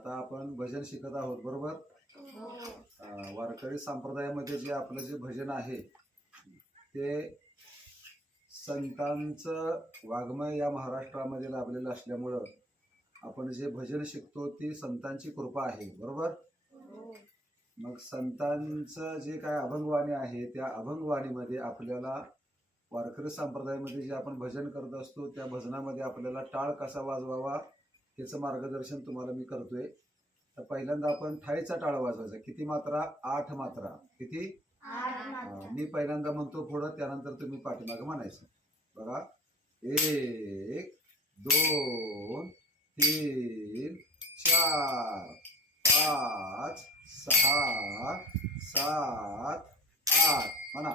आता आपण भजन शिकत आहोत बरोबर? अं, वारकरी संप्रदायामध्ये जे आपलं जे भजन आहे ते संतांचं वाङ्मय या महाराष्ट्रामध्ये लाभलेलं असल्यामुळं आपण जे भजन शिकतो ती संतांची कृपा आहे बरोबर? मग संतांचं जे काय अभंगवाणी आहे त्या अभंगवाणीमध्ये आपल्याला वारकरी संप्रदायामध्ये जे आपण भजन करत असतो त्या भजनामध्ये आपल्याला टाळ कसा वाजवावा याचं मार्गदर्शन तुम्हाला मी करतोय. तर पहिल्यांदा आपण ठाईचा टाळ वाजवायचा. किती मात्रा? आठ मात्रा. किती? मी पहिल्यांदा म्हणतो पुढं त्यानंतर तुम्ही पाठीमागं म्हणायचं. बघा. एक दोन तीन चार पाच सहा सात आठ. म्हणा.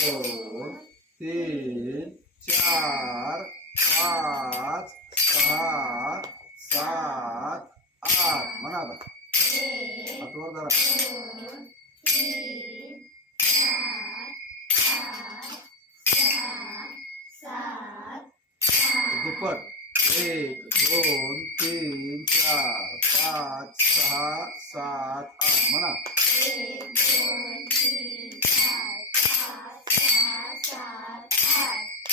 दोन तीन चार पाच सहा सात आठ. म्हणा आता. हातवर धरा. दुप्पट एक दोन तीन चार पाच सहा सात आठ. म्हणा.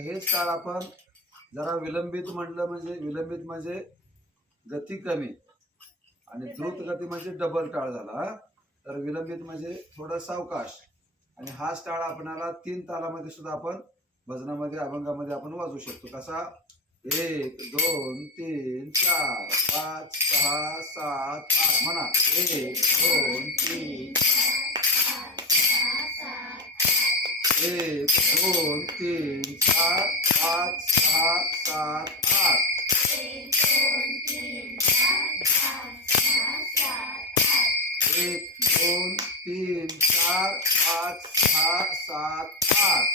हा, हेच काळ आपण जरा विलंबित म्हटलं म्हणजे विलंबित म्हणजे गती कमी आणि द्रुत गती म्हणजे डबल टाळ झाला तर विलंबित म्हणजे थोडा सावकाश. आणि हाच टाळ आपणाला तीन तालामध्ये सुद्धा आपण भजनामध्ये अभंगामध्ये आपण वाजवू शकतो. कसा? एक दोन तीन चार पाच सहा सात आठ. म्हणा. एक दोन तीन एक दोन तीन चार पाच सहा सात आठ. एक दोन तीन चार पाच सहा सात आठ.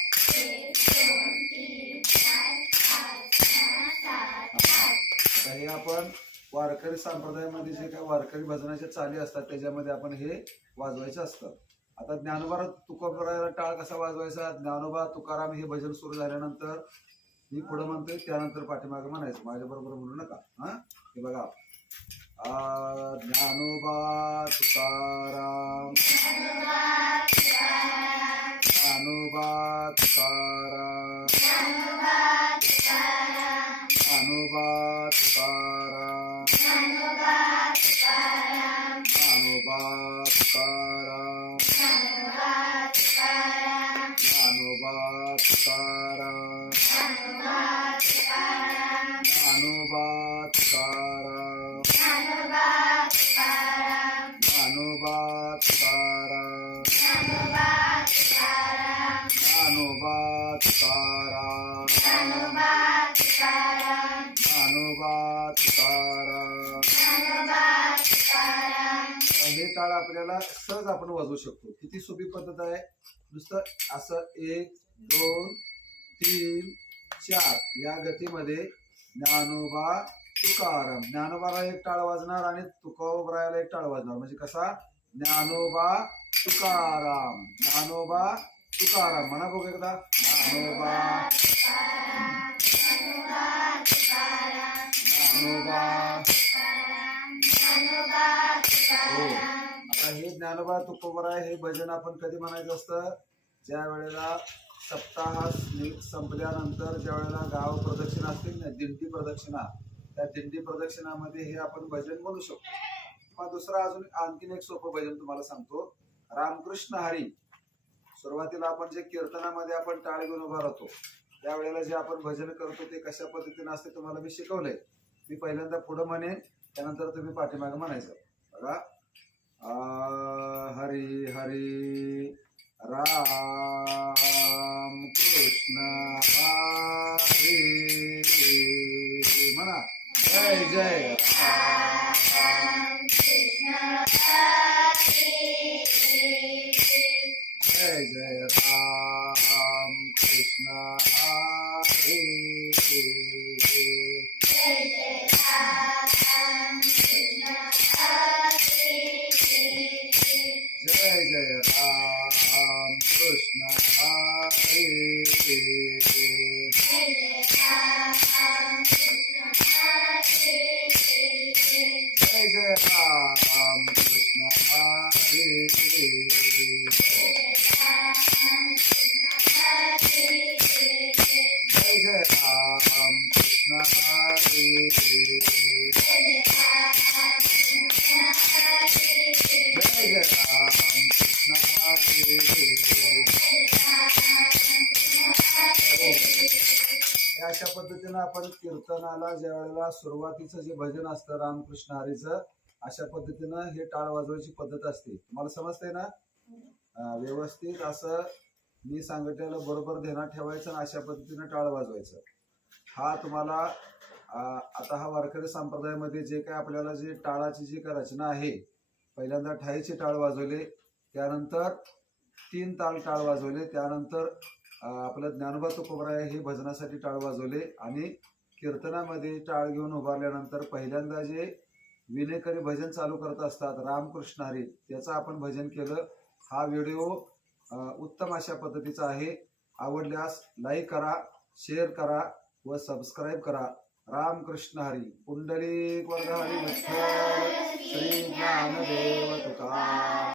आता हे आपण वारकरी संप्रदायामध्ये जे काही वारकरी भजनाच्या चाली असतात त्याच्यामध्ये आपण हे वाजवायचं असतं. आता ज्ञानोबा तुकोबराला टाळ कसा वाजवायचा? ज्ञानोबा तुकाराम हे भजन सुरू झाल्यानंतर मी पुढे म्हणतोय त्यानंतर पाठीमागे म्हणायचं. माझ्या बरोबर म्हणू नका हा? हे बघा. आ, ज्ञानोबा तुकाराम. ज्ञानोबा तुकाराम. तुकाराम ज्ञानोबा तुकाराम ज्ञानोबा तुकाराम ज्ञानोबा तुकाराम ज्ञानोबा तुकाराम तर हे टाळ आपल्याला सहज आपण वाजवू शकतो. किती सोपी पद्धत आहे. नुसतं असं एक दोन तीन चार. या गतीमध्ये ज्ञानोबा तुकाराम. ज्ञानोबाला एक टाळ वाजणार आणि तुकोबरायाला एक टाळ वाजणार. म्हणजे कसा? ज्ञानोबा तुकाराम. ज्ञानोबा तुकाराम. म्हणा बघ एकदा. ज्ञानोबा ज्ञानोबा हो. आता हे ज्ञानोबा तुकोबराय हे भजन आपण कधी म्हणायचं असतं? ज्या वेळेला सप्ताह संपल्यानंतर ज्या वेळेला गाव प्रदक्षिणा असतील ना दिंडी प्रदक्षिणा त्या दिंडी प्रदक्षिणामध्ये हे आपण भजन म्हणू शकतो. मग दुसरं अजून आणखीन एक सोपं भजन तुम्हाला सांगतो. रामकृष्ण हरी. सुरुवातीला आपण जे कीर्तनामध्ये आपण टाळ घेऊन उभा राहतो त्यावेळेला जे आपण भजन करतो ते कशा पद्धतीने असते तुम्हाला मी शिकवलंय. मी पहिल्यांदा पुढं म्हणेन त्यानंतर तुम्ही पाठीमागे म्हणायचं. बघा. हरी हरी. Ram Krishna. जय जय राम कृष्ण हरी जय जय राम अशा पद्धतीनं आपण कीर्तनाला ज्या वेळेला सुरुवातीचं जे भजन असतं रामकृष्ण हरीचं अशा पद्धतीनं हे टाळ वाजवायची पद्धत असते. तुम्हाला समजतंय ना? व्यवस्थित असं मी सांगितलेलं बरोबर ध्यानात ठेवायचं आणि अशा पद्धतीनं टाळ वाजवायचं. हा तुम्हाला आता हा वारकरी संप्रदायामध्ये जे काय आपल्याला जे टाळाची जी काय रचना आहे पहिल्यांदा ठाईचे टाळ वाजवले त्यानंतर तीन ताल टाळ वाजवले त्यानंतर आपलं ज्ञानोबा तुकोबराय हे भजनासाठी टाळ वाजवले आणि कीर्तनामध्ये टाळ घेऊन उभारल्यानंतर पहिल्यांदा जे विनेकरी भजन चालू करत असतात रामकृष्ण हरी त्याचं आपण भजन केलं. हा व्हिडिओ उत्तम अशा पद्धतीचा आहे. आवडल्यास लाईक करा शेअर करा व सबस्क्राईब करा. रामकृष्ण हरी पुंडलिक वर्ग हरी श्री ज्ञानदेव